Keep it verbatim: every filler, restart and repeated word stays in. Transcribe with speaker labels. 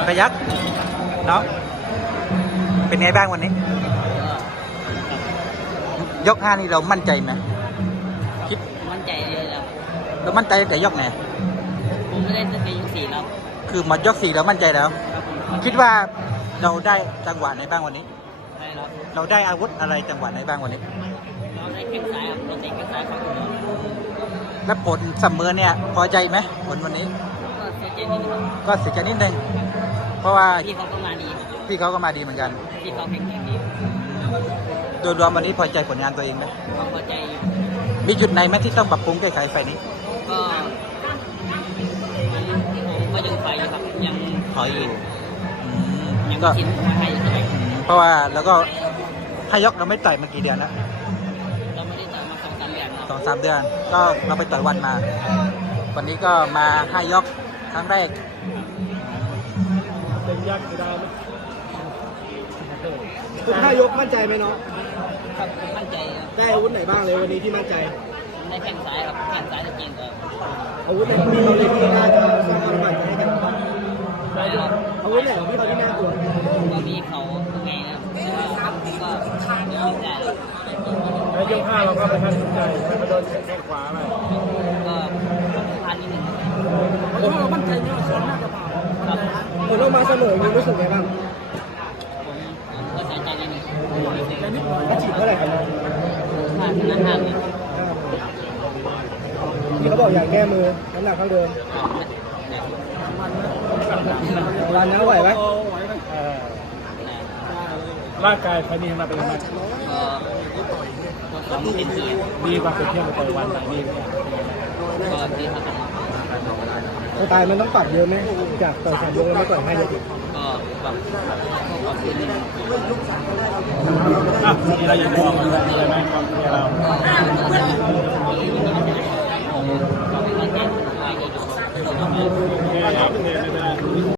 Speaker 1: พยัคฆ์เนาะเป็นไงบ้างวันนี้ ยกห้านี่เรามั่นใจไหมคิด
Speaker 2: มั่นใจเยอะแล้ว
Speaker 1: เรามั่นใจแต่ยกไหน
Speaker 2: ผมไม่ได้ตั้งแต่ยกสี่แล้ว
Speaker 1: คือหมดยกสี่เรามั่นใจแล้ว
Speaker 2: ครับผม
Speaker 1: คิดว่าเราได้จังหวะไหนบ้างวันนี้
Speaker 2: ใช่ครับ
Speaker 1: เราได้อาวุธอะไรจังหวะไหนบ้างวันนี้
Speaker 2: เราได้แข้งซ้ายครับเราเตะแข้งซ้ายเขาตัว
Speaker 1: และผลเสมอเนี่ยพอใจไหมผลวันนี้
Speaker 2: ก็เสียใจนิดนึงครับ
Speaker 1: ก็เสียใจนิดนึงเพราะว่า
Speaker 2: พี่เขาก็มาดี
Speaker 1: พี่เขาก็มาดีเหมือนกัน
Speaker 2: พี่เขาแข็งแรงดี
Speaker 1: โดยรวมวันนี้พอใจผลงานตัวเองไหม
Speaker 2: ก็พอใจอยู่
Speaker 1: มีจุดไหนไหมที่ต้องปรับปรุงแก้ไขไฟนี้
Speaker 2: ก็ผมก็ยังไปอยู่ครับยัง
Speaker 1: ถอยอีกอืม
Speaker 2: ยัง
Speaker 1: ก็
Speaker 2: ไม่ชินว่าใครจะเท่าไหร่
Speaker 1: อืมเพราะว่าแล้วก็ให้ยกเราไม่ต่อยมากี่เดือนแล้ว
Speaker 2: เราไม่ได้ต่อยมาสองสามเดือนครับ
Speaker 1: สองสามเดือน ก็เราไปต่อยวันมา วันนี้ก็มาให้ยกครั้งแรก
Speaker 3: เป็นยากจะได้ไหมคุณห้ายกมั่นใจไหมเนาะ
Speaker 2: ครับผมมั่นใจครับ
Speaker 3: ได้อาวุธไหนบ้างเลยวันนี้ที่มั่นใจ
Speaker 2: ผมได้แข้งซ้ายครับแข้งซ้ายจะเก่งกว่า
Speaker 3: อาวุธไหนของพี่เขาเลยที่น่าจะสร้างความมั่นใจให้กัน
Speaker 2: ได้ครับ
Speaker 3: อาวุธไหนของพี่เขาที่น่ากลัว
Speaker 2: ก็มีเขาไงนะครับแต่ว่าผมก็ยิงได้ครับ
Speaker 3: แล้วยกห้าเราก็ไปมั่นใจไปโดนแข้งขวาไป
Speaker 2: ก็พลาดนิดนึงครับ
Speaker 3: แล้วเรามั่นใจไหมว่าสองน่าจะผ่าน
Speaker 2: ครับ
Speaker 3: ผลออกมาเสมอคุณรู้สึกไงบ้าง
Speaker 2: ผมผมก็เสียใจนิดนึง
Speaker 3: อาชีพเท่าไหร่ครับ
Speaker 2: พลาดชนะห้าเลย
Speaker 3: พี่เขาบอกอยากแก้มือน้ำหนักเท่าเดิมรันนะไหวไหม
Speaker 4: ร่างกายภายในมาเป็นยังไง
Speaker 2: ก็ทำเป็นที
Speaker 4: ดีกว่าเป็นเที่ยวต่อยวันไหนนี่
Speaker 2: ก็ดีครับ
Speaker 3: สไตล์มันต้องปรับเยอะไหมจากต่อยสามยกแล้วไม่ต่อยห้ายกอีก
Speaker 2: ก็แบบก็ขอบคุณนิดนึง
Speaker 4: อ่ะมีอะไรอยู่บอกมีอะไรไหมความเที่ยวเรา
Speaker 2: ก็ก็เป็นกำลังใจให้ทุกคน
Speaker 4: โอเคครับ